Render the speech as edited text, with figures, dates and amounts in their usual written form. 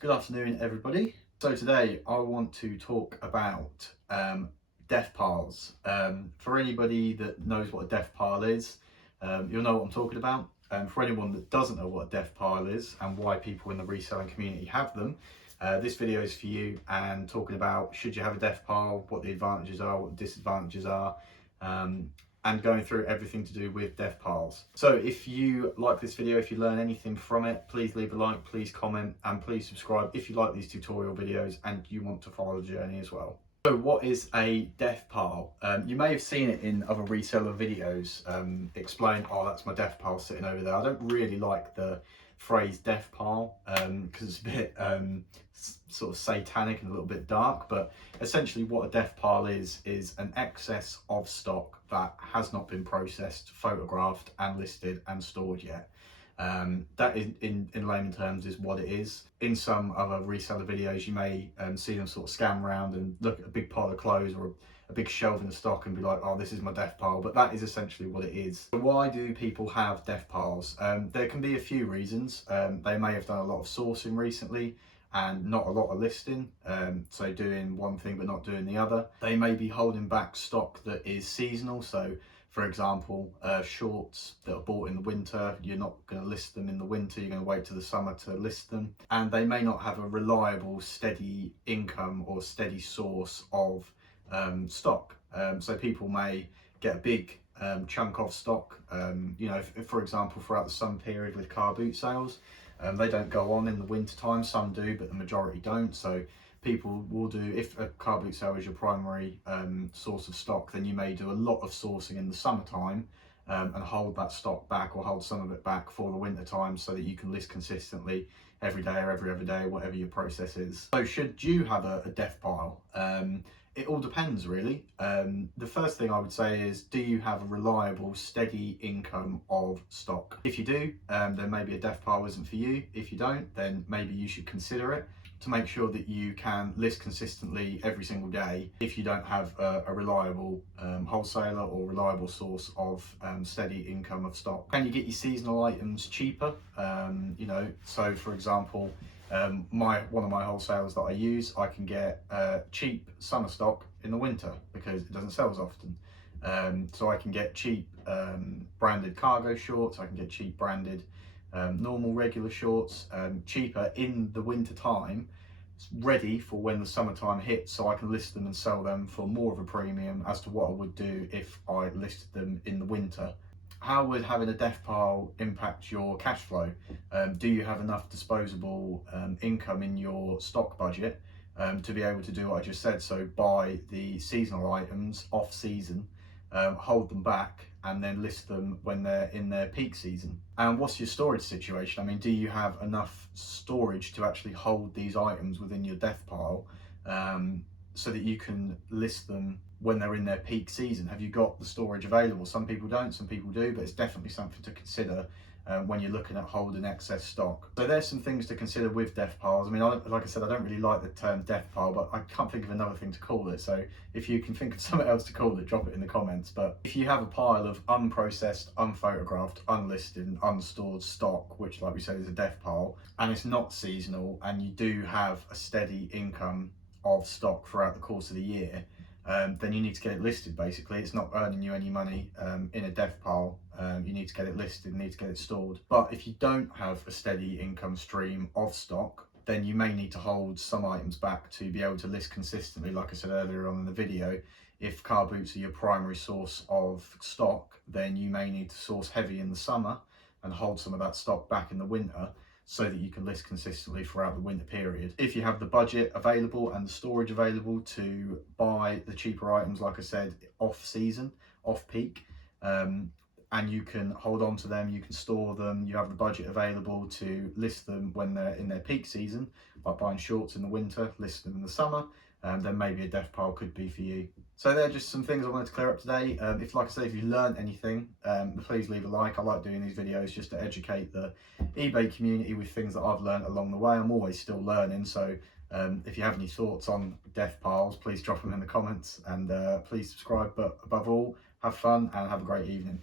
Good afternoon, everybody. So today I want to talk about death piles. For anybody that knows what a death pile is, you'll know what I'm talking about. For anyone that doesn't know what a death pile is and why people in the reselling community have them, this video is for you, and talking about should you have a death pile, what the advantages are, what the disadvantages are, and going through everything to do with death piles. So if you like this video, if you learn anything from it, please leave a like, please comment, and please subscribe if you like these tutorial videos and you want to follow the journey as well. So what is a death pile? You may have seen it in other reseller videos, explain, oh, that's my death pile sitting over there. I don't really like the phrase death pile because it's a bit sort of satanic and a little bit dark, but essentially what a death pile is an excess of stock that has not been processed, photographed and listed and stored yet. That is, in layman terms, is what it is. In some other reseller videos you may see them sort of scan around and look at a big pile of clothes or a big shelf in the stock and be like, oh, this is my death pile, but that is essentially what it is. So why do people have death piles? There can be a few reasons. They may have done a lot of sourcing recently and not a lot of listing, so doing one thing but not doing the other. They may be holding back stock that is seasonal, so for example, shorts that are bought in the winter, you're not going to list them in the winter, you're going to wait to the summer to list them. And they may not have a reliable, steady income or steady source of stock. So people may get a big chunk of stock, if, for example, throughout the summer period with car boot sales, they don't go on in the winter time. Some do, but the majority don't. So people will do, if a car boot sale is your primary source of stock, then you may do a lot of sourcing in the summertime and hold that stock back, or hold some of it back for the winter time, so that you can list consistently every day or every other day, whatever your process is. So should you have a death pile? It all depends, really. The first thing I would say is, do you have a reliable, steady income of stock? If you do, then maybe a death pile isn't for you. If you don't, then maybe you should consider it, to make sure that you can list consistently every single day if you don't have a reliable wholesaler or reliable source of steady income of stock. Can you get your seasonal items cheaper? So for example, one of my wholesalers that I use, I can get cheap summer stock in the winter because it doesn't sell as often. So I can get cheap branded cargo shorts, I can get cheap branded normal regular shorts, cheaper in the winter time, ready for when the summertime hits, so I can list them and sell them for more of a premium as to what I would do if I listed them in the winter. How would having a death pile impact your cash flow? Do you have enough disposable income in your stock budget to be able to do what I just said? So buy the seasonal items off season, hold them back, and then list them when they're in their peak season. And what's your storage situation? I mean, do you have enough storage to actually hold these items within your death pile so that you can list them when they're in their peak season? Have you got the storage available? Some people don't, some people do, but it's definitely something to consider when you're looking at holding excess stock. So there's some things to consider with death piles. I mean, like I said, I don't really like the term death pile, but I can't think of another thing to call it. So if you can think of something else to call it, drop it in the comments. But if you have a pile of unprocessed, unphotographed, unlisted and unstored stock, which like we said is a death pile, and it's not seasonal, and you do have a steady income of stock throughout the course of the year, then you need to get it listed. Basically, it's not earning you any money in a death pile. You need to get it listed, you need to get it stored. But if you don't have a steady income stream of stock, then you may need to hold some items back to be able to list consistently. Like I said earlier on in the video, if car boots are your primary source of stock, then you may need to source heavy in the summer and hold some of that stock back in the winter, so that you can list consistently throughout the winter period. If you have the budget available and the storage available to buy the cheaper items, like I said, off season, off peak, and you can hold on to them, you can store them, you have the budget available to list them when they're in their peak season, like buying shorts in the winter, list them in the summer, then maybe a death pile could be for you. So they're just some things I wanted to clear up today. If, like I say, if you learned anything, please leave a like. I like doing these videos just to educate the eBay community with things that I've learned along the way. I'm always still learning, so if you have any thoughts on death piles, please drop them in the comments, and please subscribe. But above all, have fun and have a great evening.